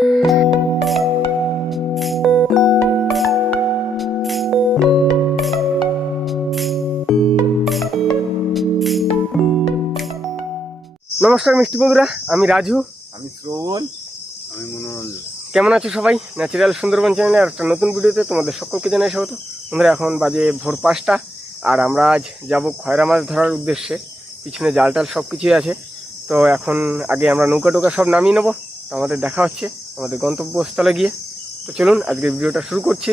নমস্কার মিষ্টি বন্ধুরা, আমি রাজু, আমি শ্রবণ, আমি মনোরঞ্জন। কেমন আছো সবাই? ন্যাচারাল সুন্দরবন চ্যানেলে আর একটা নতুন ভিডিওতে তোমাদের সকলকে জানাই স্বাগত। বন্ধুরা, এখন বাজে ভোর 5টা আর আমরা আজ যাব খয়রা মাছ ধরার উদ্দেশ্যে। পিছনে জাল টাল সব কিছুই আছে। তো এখন আগে আমরা নৌকা টোকা সব নামিয়ে নেবো। তো আমাদের দেখা হচ্ছে আমাদের গন্তব্যস্থলে গিয়ে। তো চলুন আজকের ভিডিওটা শুরু করছি।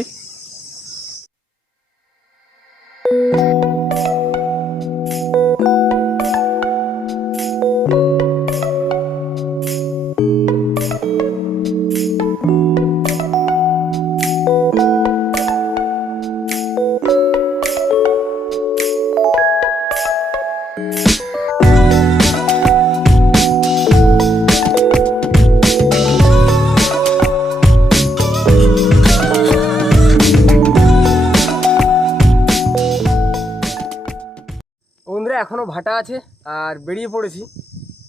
এখনো ভাটা আছে আর বেরিয়ে পড়েছি।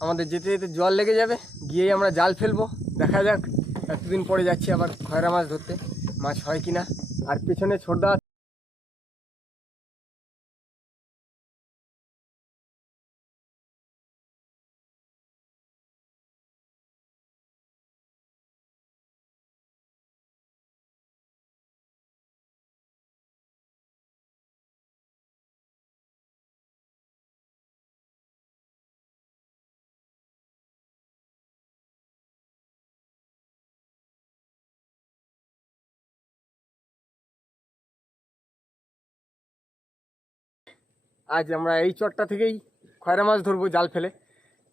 আমাদের যেতে যেতে জল লেগে যাবে, গিয়েই আমরা জাল ফেলবো। দেখা যাক, এতদিন পরে যাচ্ছি আবার খয়রা মাছ ধরতে, মাছ হয় কিনা। আর পেছনে ছোটদা আজ আমরা এই চটটা থেকেই খয়রা মাছ ধরবো জাল ফেলে।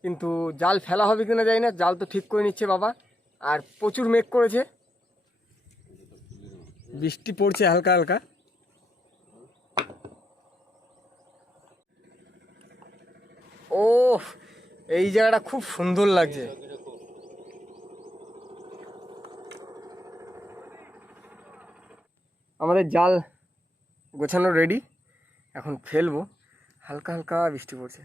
কিন্তু জাল ফেলা হবে কিনা জানি না, জাল তো ঠিক করে নিচ্ছে বাবা। আর প্রচুর মেঘ করেছে, বৃষ্টি পড়ছে হালকা হালকা। ও, এই জায়গাটা খুব সুন্দর লাগছে। আমাদের জাল গোছানো রেডি, এখন ফেলবো। হালকা হালকা বৃষ্টি পড়ছে।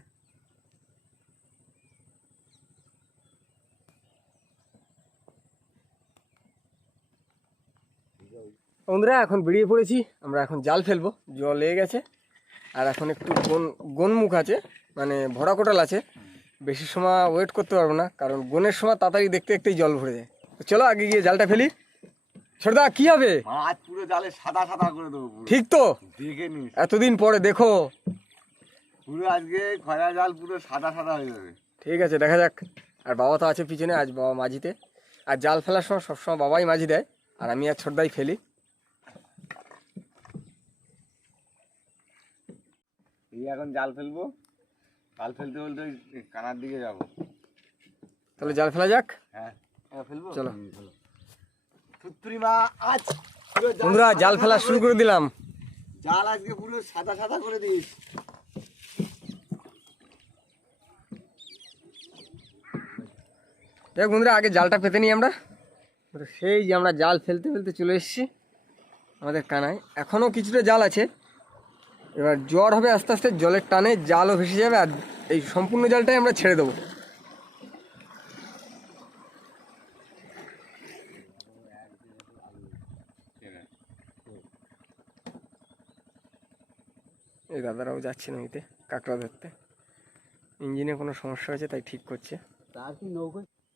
বন্ধুরা, এখন বেরিয়ে পড়েছি আমরা, এখন জাল ফেলবো। জল লেগে গেছে আর এখন একটু গনমুখ আছে, মানে ভরা কোটাল আছে। বেশি সময় ওয়েট করতে পারবো না, কারণ গনের সময় তাড়াতাড়ি দেখতে দেখতেই জল ভরে যায়। তো চলো আগে গিয়ে জালটা ফেলি। ছোটদা, কি হবে? আজ পুরো জালে সাদা সাদা করে দেবো। ঠিক তো? দেখে নি, এতদিন পরে দেখো, পুরো আজকে খয়রা জাল পুরো সাদা সাদা হয়ে যাবে। ঠিক আছে, দেখা যাক। আর বাবা তো আছে পিছনে, আজ বাবা মাঝিতে। আর জাল ফেলার সময় সবসময় বাবাই মাঝি দেয়, আর আমি আর ছোটদাই ফেলি। এই এখন জাল ফেলবো, জাল ফেলতে বলতে কানার দিকে যাব। তাহলে জাল ফেলা যাক। হ্যাঁ ফেলবো, চলো। মা আজ বন্ধুরা, জাল ফেলা শুরু করে দিলাম। জাল আজকে পুরো সাদা সাদা করে দিস। দেখ বন্ধুরা, আগে জালটা পেতে নিই আমরা। সেই যে আমরা জাল ফেলতে ফেলতে চলে এসেছি আমাদের কানায়। এখনও কিছুটা জাল আছে, এবার জ্বর হবে আস্তে আস্তে, জলের টানে জালও ভেসে যাবে। আর এই সম্পূর্ণ জালটাই আমরা ছেড়ে দেবো। এই দাদারাও যাচ্ছে নদীতে কাঁকড়া ধরতে। ইঞ্জিনে কোনো সমস্যা হয়েছে, তাই ঠিক করছে।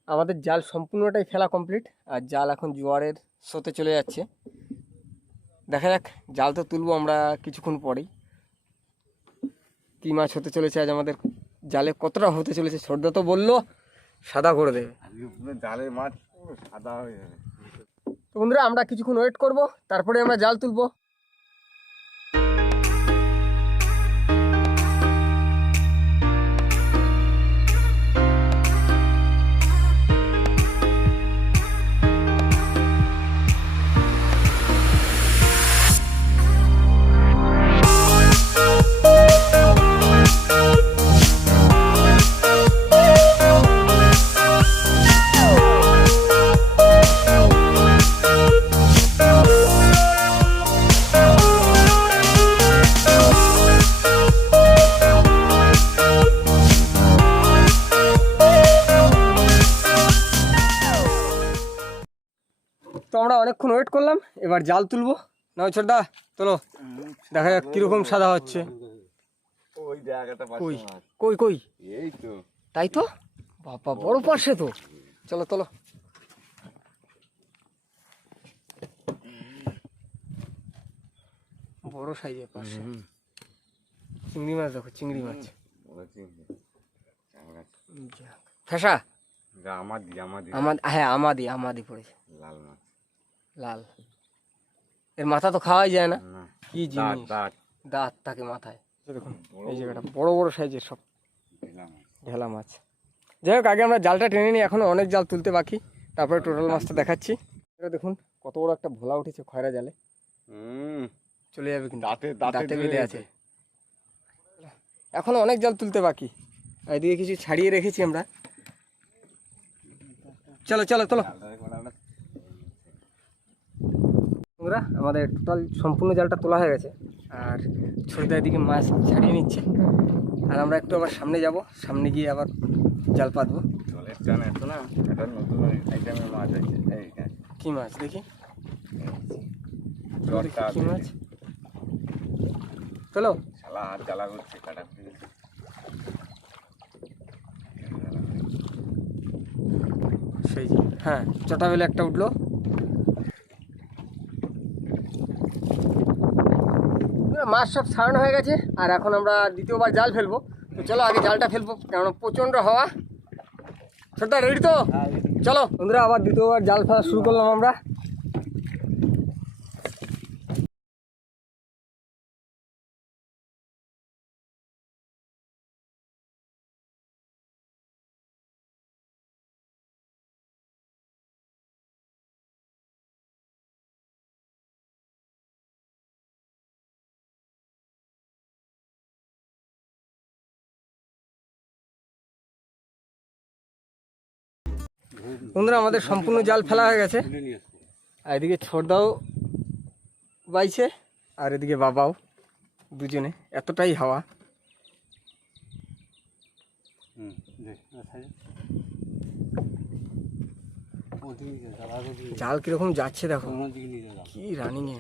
আমাদের জাল সম্পূর্ণটাই ফেলা কমপ্লিট, আর জাল এখন জোয়ারের স্রোতে চলে যাচ্ছে। দেখা যাক, জাল তো তুলবো আমরা কিছুক্ষণ পরেই। কী মাছ হতে চলেছে আজ আমাদের জালে, কতটা হতে চলেছে? ছোটদা তো বললো সাদা করে দেবে। আজকে পুরো জালের মাছ পুরো সাদা হয়ে যাবে। তো বন্ধুরা, আমরা কিছুক্ষণ ওয়েট করব, তারপরে আমরা জাল তুলবো। তো আমরা অনেকক্ষণ ওয়েট করলাম, এবার জাল তুলবো। নাও ছোটদা তোলো, দেখা যাক কিরকম সাদা হচ্ছে। ওই জায়গাটা কই কই কই, এই তো তাই তো, বাবা বড় পাশে তো। চলো তোলো। বড় সাইজের পাশে চিংড়ি মাছ, দেখো চিংড়ি মাছ। যাক, ফেসা হ্যাঁ আমাদি পড়েছে। লাল মাছ, লাল, এর মাথা তো খাওয়াই যায় না, না কি জিনিস, দাঁত থাকে মাথায়। দেখুন এই জায়গাটা বড় বড় সাইজের সব ঢেলা মাছ। যাই হোক, আগে আমরা জালটা টেনে নিই, এখনো অনেক জাল তুলতে বাকি, তারপরে টোটাল মাছটা দেখাচ্ছি। এটা দেখুন কত বড় একটা ভোলা উঠেছে খয়রা জালে, চলে যাবে কিন্তু, দাঁতে বেঁধে আছে। এখনো অনেক জাল তুলতে বাকি, এদিকে কিছু ছাড়িয়ে রেখেছি আমরা। চলো চলো চলো। বন্ধুরা আমাদের টোটাল সম্পূর্ণ জালটা তোলা হয়ে গেছে, আর ছোটদা এদিকে মাছ ছাড়িয়ে নিচ্ছে, আর আমরা একটু আবার সামনে যাব, সামনে গিয়ে আবার জাল পাতবো। জলের টান এত না, এটা নতুন আইটেমের মাছ আছে। কি মাছ দেখি, জলটা কি মাছ, চলো। শালা হাত জ্বালা করছে, কাটা ফেলে সেই যে, হ্যাঁ চটা বেলে একটা উঠলো। মাছ সব ছাড়ানো হয়ে গেছে, আর এখন আমরা দ্বিতীয়বার জাল ফেলবো। তো চলো আগে জালটা ফেলবো, কারণ প্রচণ্ড হাওয়া। ছোটদা রেডি তো? চলো বন্ধুরা, আবার দ্বিতীয়বার জাল ফেলা শুরু করলাম আমরা। বন্ধুরা আমাদের সম্পূর্ণ জাল ফেলা হয়ে গেছে, আর এদিকে ছোটদাও বাইছে, আর এদিকে বাবাও, দুজনে। এতটাই হাওয়া, জাল কিরকম যাচ্ছে দেখো, কি রানিংয়ে।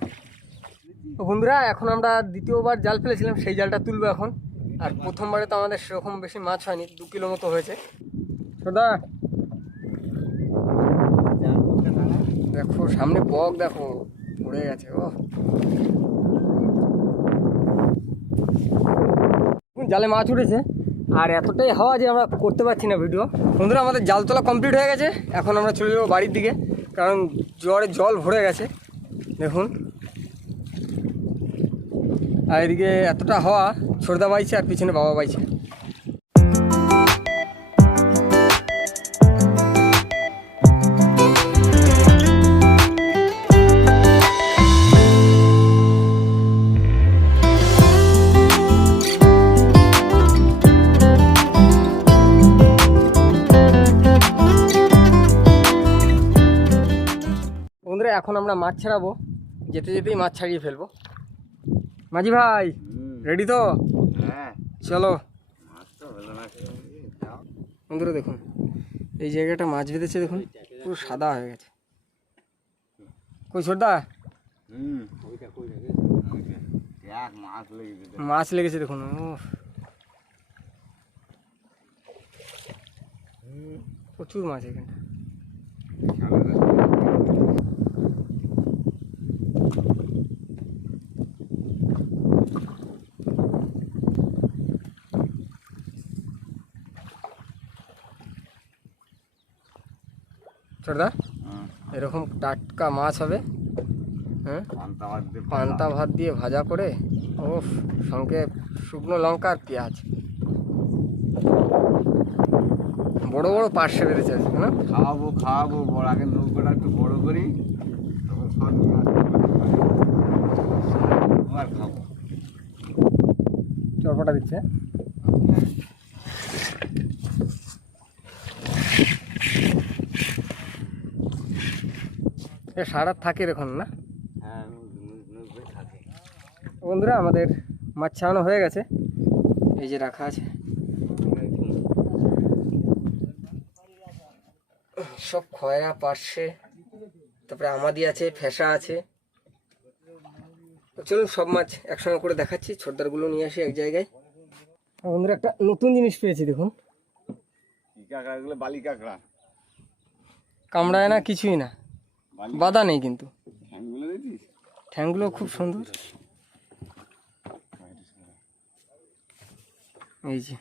তো বন্ধুরা এখন আমরা দ্বিতীয়বার জাল ফেলেছিলাম, সেই জালটা তুলবো এখন। আর প্রথমবারে তো আমাদের সেরকম বেশি মাছ হয়নি, 2 কিলো মতো হয়েছে। ছোটদা দেখো সামনে বক, দেখো পড়ে গেছে। ও জালে মাছ উঠেছে, আর এতটাই হাওয়া যে আমরা করতে পারছি না ভিডিও। বন্ধুরা আমাদের জাল তোলা কমপ্লিট হয়ে গেছে, এখন আমরা চলে যাবো বাড়ির দিকে, কারণ জোয়ারে জল ভরে গেছে দেখুন। আর এদিকে এতটা হাওয়া, ছোটদা বাইছে আর পিছনে বাবা বাইছে। বন্ধুরা এখন আমরা মাছ ছাড়াবো, যেতে যেতেই মাছ ছাড়িয়ে ফেলবো। মাঝি ভাই রেডি তো? হ্যাঁ চলো। মাছ তো হলো না। বন্ধুরা দেখুন এই জায়গাটা মাছ বেঁধেছে, দেখুন পুরো সাদা হয়ে গেছে। কই ছোটদা? মাছ লেগেছে দেখুন, প্রচুর মাছ এখানে। ছোটদা এরকম টাটকা মাছ হবে, হ্যাঁ পান্তা ভাত দিয়ে ভাজা করে, ওফ, সঙ্গে শুকনো লঙ্কা আর পেঁয়াজ। বড় বড় পার্শ্বে বেঁধেছে আজকে না? খাওয়াবো বড়, আগে নৌকোটা একটু বড় করি, তখন সব নিয়ে আসবো আর খাবো। চরপাটা দিচ্ছে। সারা থাকে এরকম না? হ্যাঁ থাকে। বন্ধুরা আমাদের মাছ ছাড়ানো হয়ে গেছে, এই যে রাখা আছে সব খয়রা পার্শ্বে তারপরে আমাদি আছে, ফ্যাসা আছে। তো চলুন সব মাছ একসঙ্গে করে দেখাচ্ছি। ছোটদারগুলো নিয়ে আসি এক জায়গায়। বন্ধুরা একটা নতুন জিনিস পেয়েছি, দেখুন। কি কাঁকড়া এগুলো? বালি কাঁকড়া। কামড়ায় না, কিছুই না, বালি বাধা নেই কিন্তু। ঠ্যাংগুলো দেখছিস? ঠ্যাংগুলো খুব সুন্দর। এই যে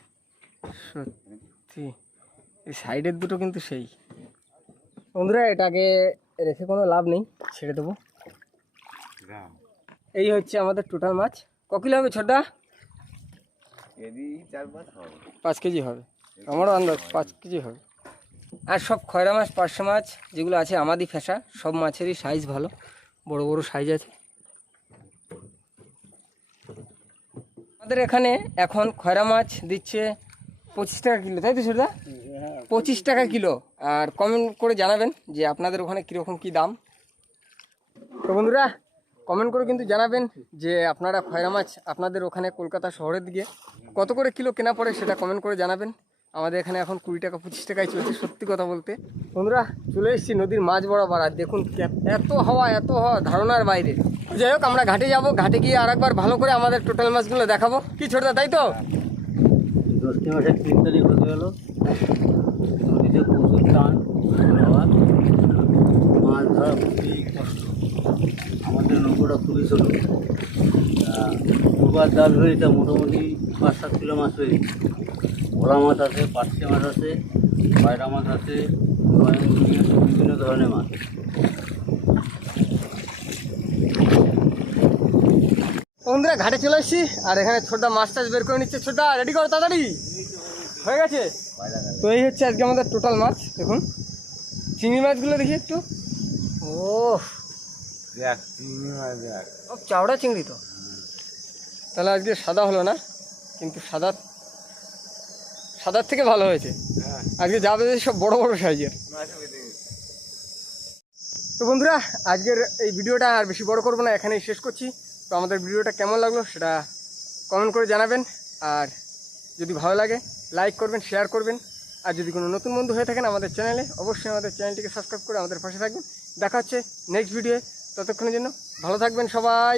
সত্যি এই সাইডের দুটো কিন্তু সেই। বন্ধুরা এটাকে রেখে কোনো লাভ নেই, ছেড়ে দেবো। এই হচ্ছে আমাদের টোটাল মাছ। ক কিলো হবে ছোটদা? এদি 4-5 হবে। 5 কেজি হবে, আমারও আন্দাজ 5 কেজি হবে। আর সব খয়রা মাছ, পার্শে মাছ যেগুলো আছে, আমাদি ফেসা, সব মাছেরই সাইজ ভালো, বড় বড় সাইজ আছে। আমাদের এখানে এখন খয়রা মাছ দিচ্ছে 25 টাকা কিলো, তাই তো ছোটদা? 25 টাকা কিলো। আর কমেন্ট করে জানাবেন যে আপনাদের ওখানে কীরকম কী দাম। তো বন্ধুরা কমেন্ট করে কিন্তু জানাবেন যে আপনারা খয়রা মাছ আপনাদের ওখানে কলকাতা শহরের দিকে কত করে কিলো কেনা পড়ে, সেটা কমেন্ট করে জানাবেন। আমাদের এখানে এখন 20 টাকা 25 টাকায় চলছে, সত্যি কথা বলতে। বন্ধুরা চলে এসেছি নদীর মাছ বরাবর, আর দেখুন এত হাওয়া ধারণার বাইরে। যাই হোক আমরা ঘাটে যাব, ঘাটে গিয়ে আর একবার ভালো করে আমাদের টোটাল মাছগুলো দেখাবো। কি ছোটদা, তাই তো? জ্যৈষ্ঠ মাসের 3 তারিখ হতে গেল, নদীতে প্রচুর টান, আবার মাছ ধরা খুবই কষ্ট। আমাদের নৌকোটা খুবই ছোটো, দুবার জাল হয়েছে, মোটামুটি 5-7 কিলো মাছ হয়েছে। ভোলা মাছ আছে, পার্শে মাছ আছে, পায়রা মাছ আছে, বিভিন্ন ধরনের মাছ। বন্ধুরা ঘাটে চলে এসেছি, আর এখানে ছোটদা মাছ টাছ বের করে নিচ্ছে। ছোটদা রেডি করো, তাড়াতাড়ি হয়ে গেছে। তো এই হচ্ছে আজকে আমাদের টোটাল মাছ। দেখুন চিংড়ি মাছগুলো দেখি একটু। ও দেখ চিংড়ি মাছ দেখ। চাওড়া চিংড়ি তো। তাহলে আজকে সাদা হলো না, কিন্তু সাদার থেকে ভালো হয়েছে। হ্যাঁ আজকে যাবে সব বড় বড় সাইজের। তো বন্ধুরা আজকের এই ভিডিওটা আর বেশি বড় করবো না, এখানেই শেষ করছি। তো আমাদের ভিডিওটা কেমন লাগলো সেটা কমেন্ট করে জানাবেন, আর যদি ভালো লাগে লাইক করবেন, শেয়ার করবেন। আর যদি কোনো নতুন বন্ধু হয়ে থাকেন আমাদের চ্যানেলে, অবশ্যই আমাদের চ্যানেলটিকে সাবস্ক্রাইব করে আমাদের পাশে থাকবেন। দেখা হচ্ছে নেক্সট ভিডিওয়ে, ততক্ষণের জন্য ভালো থাকবেন সবাই।